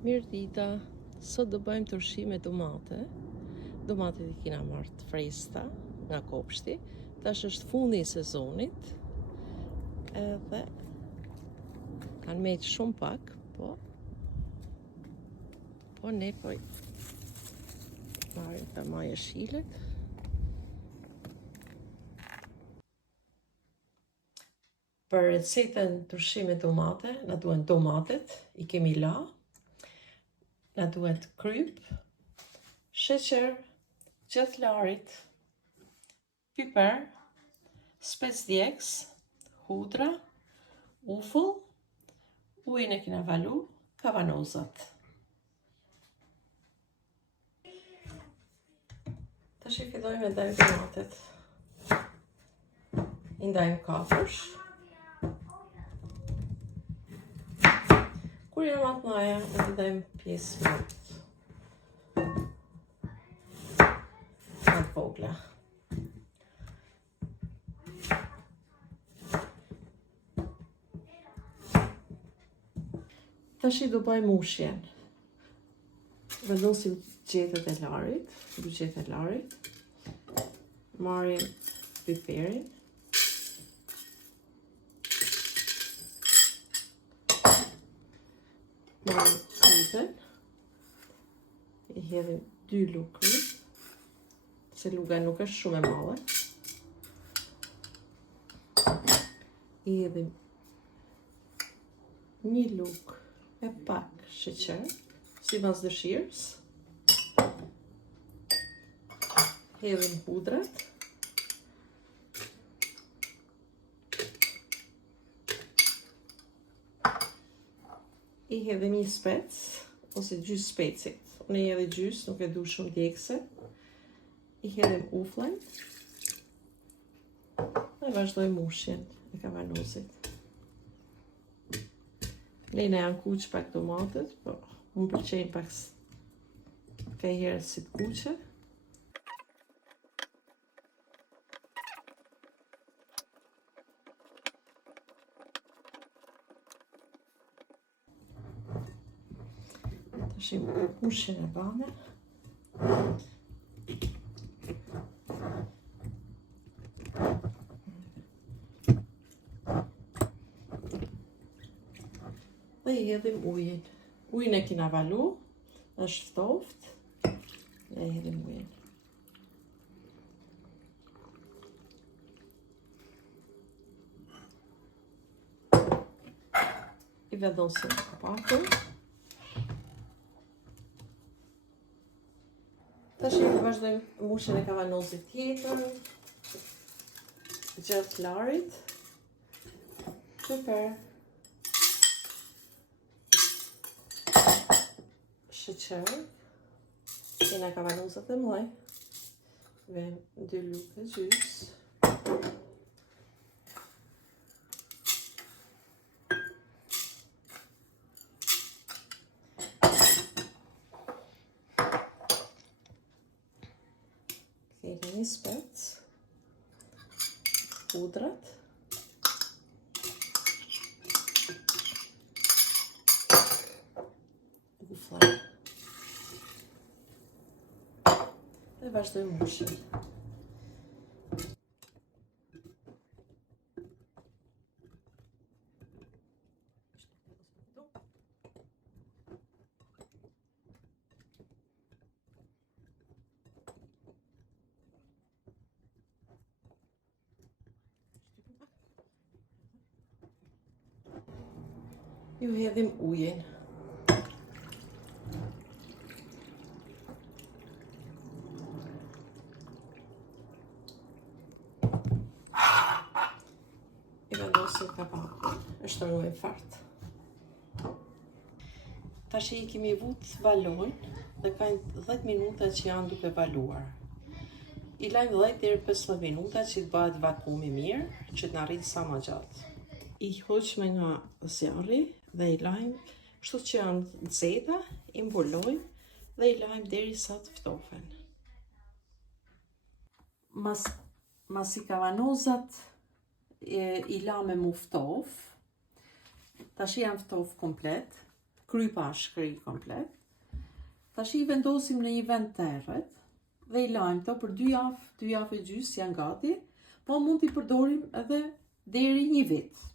Mirë dita, sot do bëjmë turshi me domate. Domatet I kina marrë të freskëta nga kopshti. Tash është fundi I sezonit. Edhe kanë meqë shumë pak, po ne po marrim të ma jeshilet. Për recetën turshi me domate, na duhen domatet, I kemi la. Na duhet kryp, sheqer, gjatë larit, piper, spec djegës, hudra, ufull, ujin e kena valu, kavanozat. Tash I fillojmë me ndajmë tomatet. I ndajmë kafërsh. Kur janë më të mëdha, do t'i ndajmë pjesë më të vogla. Tash I do bëjmë mushjen. Vendosim gjethet e larit, dy gjethe e larit. Marrim piperin. Marrim krypën. I hedhim 2 lugë kryp, se luga nuk është shumë e madhe. I hedhim 1 lugë e pak sheqer, sipas dëshirës. Hedhim hudrat. I hedhim 1 spec, ose gjysë specit. Unë I hedhi gjysë, nuk e du shumë djegëse. I hedhim ufullin. Dhe vazhdojmë mushjen e kavanozit. Lejna janë kuq pak tomatet, po unë pëlqejnë pak kajherë si të kuqe. Tash I mushjen e bane. Dhe I hedhim ujin. Ujin e kina valu, është ftoft. Dhe I hedhim ujin. I vendosim pakun. Tash I vazhdojmë mushjen e kavanozit tjetër. Gjatë larit. Piper. Sheqer. Kena kavanozat e mëdha. Vem 2 lugë e gjysë. Kthejmë 1 spec. Hudrat. Ufullin. Dhe vazhdojmë mushjen. Ju hedhim ujin. I vendosim kapakun, e shtrojmë fart. Tash I kemi vut valon dhe kanë 10 minuta që janë duke valuar. I lajmë 10 deri 15 minuta që të bëhet vakumi mirë, që të arrijë sa më gjatë. I hoqme nga zjarri dhe I lajmë, kështu që janë nxehta, I mbulojmë dhe I lajmë derisa të ftohen. Mas I kavanozat I la me mu ftof. Tash janë ftof komplet. krypa shkri komplet. Tash I vendosim në një vend të errët dhe I lajmë to për 2 javë e gjysë janë gati, po mund t'i përdorim edhe deri 1 vit.